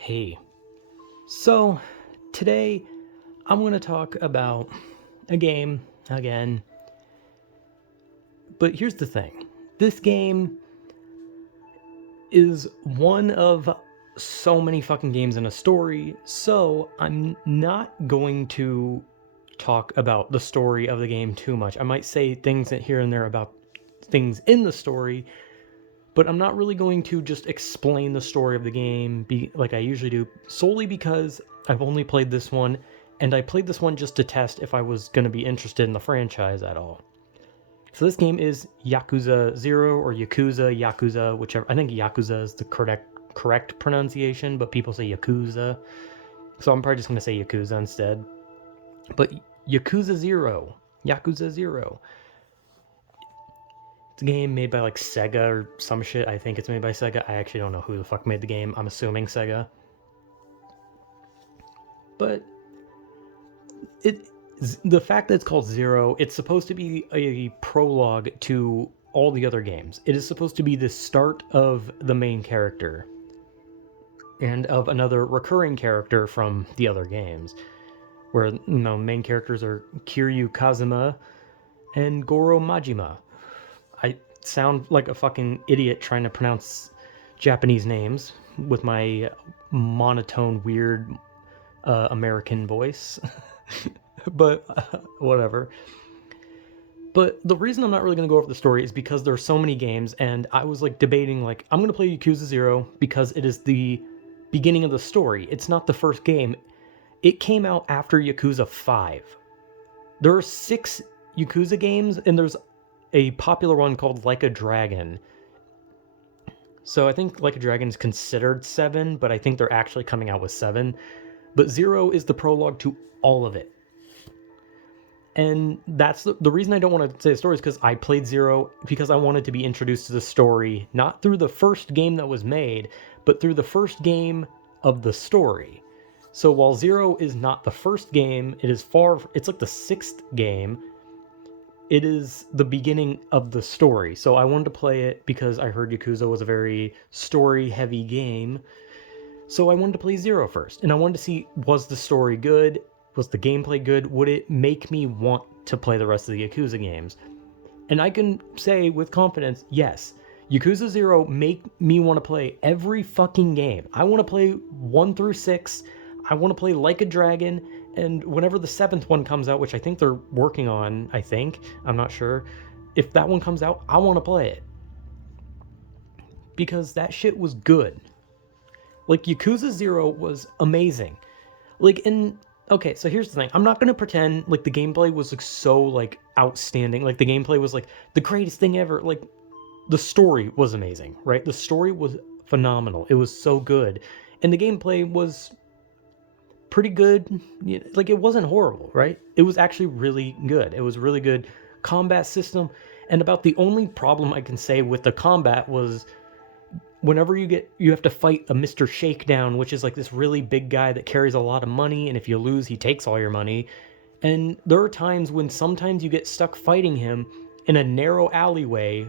Hey, so today I'm going to talk about a game again, but here's the thing. This game is one of so many fucking games in a story, so I'm not going to talk about the story of the game too much. I might say things here and there about things in the story, but I'm not really going to just explain the story of the game like I usually do, solely because I've only played this one, and I played this one just to test if I was going to be interested in the franchise at all. So this game is Yakuza 0 or Yakuza, whichever. I think Yakuza is the correct pronunciation, but people say Yakuza. So I'm probably just going to say Yakuza instead. But Yakuza 0. It's a game made by like Sega or some shit. I think it's made by Sega. I actually don't know who the fuck made the game. I'm assuming Sega. But the fact that it's called Zero, it's supposed to be a prologue to all the other games. It is supposed to be the start of the main character and of another recurring character from the other games, where main characters are Kiryu Kazuma and Goro Majima. I sound like a fucking idiot trying to pronounce Japanese names with my monotone, weird American voice. But whatever. But the reason I'm not really going to go over the story is because there are so many games, and I was like debating, like, I'm going to play Yakuza 0 because it is the beginning of the story. It's not the first game. It came out after Yakuza 5. There are 6 Yakuza games, and there's a popular one called Like a Dragon. So I think Like a Dragon is considered 7, but I think they're actually coming out with 7. But 0 is the prologue to all of it. And that's the reason I don't want to say the story is because I played 0 because I wanted to be introduced to the story, not through the first game that was made, but through the first game of the story. So while 0 is not the first game, it's like the 6th game. It is the beginning of the story. So I wanted to play it because I heard Yakuza was a very story-heavy game. So I wanted to play 0 first, and I wanted to see, was the story good? Was the gameplay good? Would it make me want to play the rest of the Yakuza games? And I can say with confidence, yes. Yakuza 0 make me want to play every fucking game. I want to play 1 through 6. I want to play Like a Dragon, and whenever the 7th one comes out, which I think they're working on, I'm not sure. If that one comes out, I want to play it. Because that shit was good. Like, Yakuza 0 was amazing. Okay, so here's the thing. I'm not going to pretend like the gameplay was like so like outstanding. Like the gameplay was like the greatest thing ever. Like the story was amazing, right? The story was phenomenal. It was so good. And the gameplay was pretty good. Like it wasn't horrible, right? It was actually really good. It was really good combat system. And about the only problem I can say with the combat was whenever you have to fight a Mr. Shakedown, which is like this really big guy that carries a lot of money, and if you lose, he takes all your money. And there are times when sometimes you get stuck fighting him in a narrow alleyway,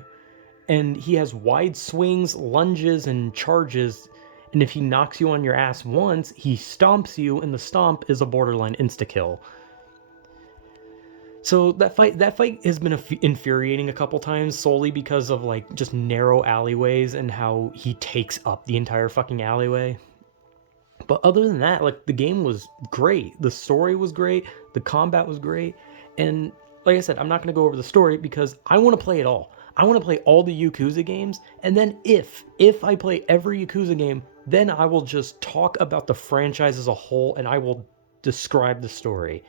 and he has wide swings, lunges, and charges, and if he knocks you on your ass once, he stomps you, and the stomp is a borderline insta-kill. So that fight has been infuriating a couple times solely because of like just narrow alleyways and how he takes up the entire fucking alleyway. But other than that, like the game was great. The story was great. The combat was great. And like I said, I'm not going to go over the story because I want to play it all. I want to play all the Yakuza games. And then if I play every Yakuza game, then I will just talk about the franchise as a whole and I will describe the story.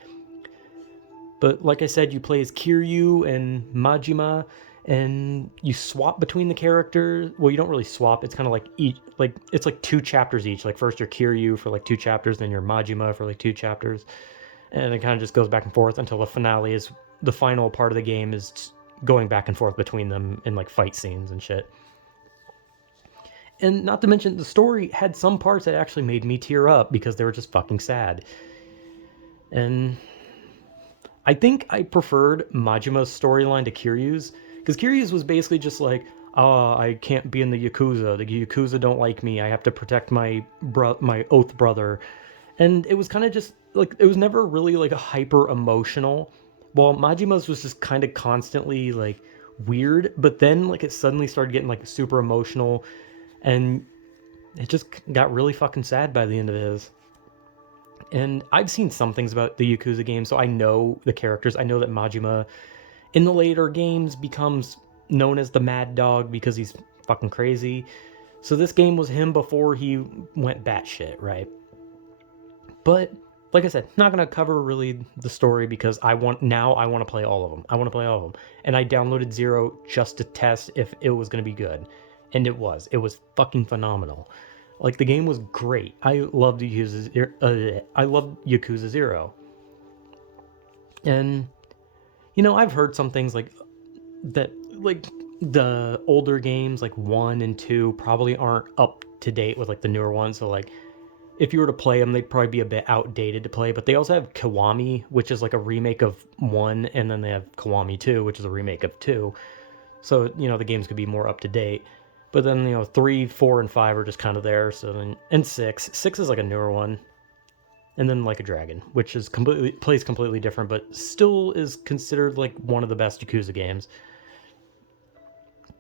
But like I said, you play as Kiryu and Majima, and you swap between the characters. Well, you don't really swap. It's kind of like it's like 2 chapters each. Like first you're Kiryu for like 2 chapters, then you're Majima for like 2 chapters, and it kind of just goes back and forth until the finale is the final part of the game is going back and forth between them in like fight scenes and shit. And not to mention, the story had some parts that actually made me tear up because they were just fucking sad. And I think I preferred Majima's storyline to Kiryu's, because Kiryu's was basically just like, I can't be in the Yakuza. The Yakuza don't like me. I have to protect my oath brother. And it was kind of just like it was never really like a hyper emotional. While Majima's was just kind of constantly like weird, but then like it suddenly started getting like super emotional, and it just got really fucking sad by the end of his. And I've seen some things about the Yakuza game, so I know the characters. I know that Majima in the later games becomes known as the Mad Dog because he's fucking crazy. So this game was him before he went batshit, right? But like I said, not gonna cover really the story because I want to play all of them. I want to play all of them, and I downloaded Zero just to test if it was gonna be good, and it was. It was fucking phenomenal. Like the game was great. I loved Yakuza Zero, and I've heard some things like that, like the older games like 1 and 2 probably aren't up to date with like the newer ones. So like if you were to play them, they'd probably be a bit outdated to play. But they also have Kiwami, which is like a remake of 1, and then they have Kiwami 2, which is a remake of 2. So the games could be more up to date. But then 3, 4, and 5 are just kind of there. So then and 6 is like a newer one, and then Like a Dragon, which is plays completely different, but still is considered like one of the best Yakuza games.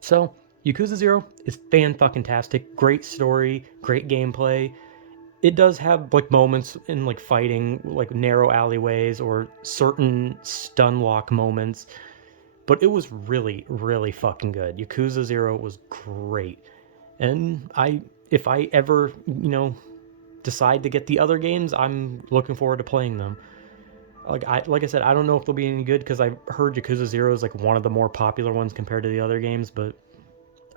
So Yakuza Zero is fan-fucking-tastic. Great story, great gameplay. It does have like moments in like fighting, like narrow alleyways or certain stun lock moments, but it was really, really fucking good. Yakuza Zero was great, and if I ever decide to get the other games, I'm looking forward to playing them. Like I said, I don't know if they'll be any good because I heard Yakuza Zero is like one of the more popular ones compared to the other games, but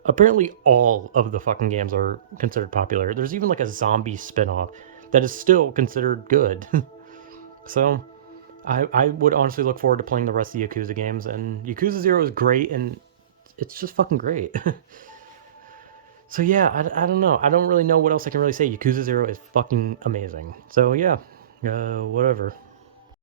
apparently all of the fucking games are considered popular. There's even like a zombie spin-off that is still considered good. So I would honestly look forward to playing the rest of the Yakuza games, and Yakuza Zero is great, and it's just fucking great. So yeah, I don't know. I don't really know what else I can really say. Yakuza Zero is fucking amazing. So yeah, whatever.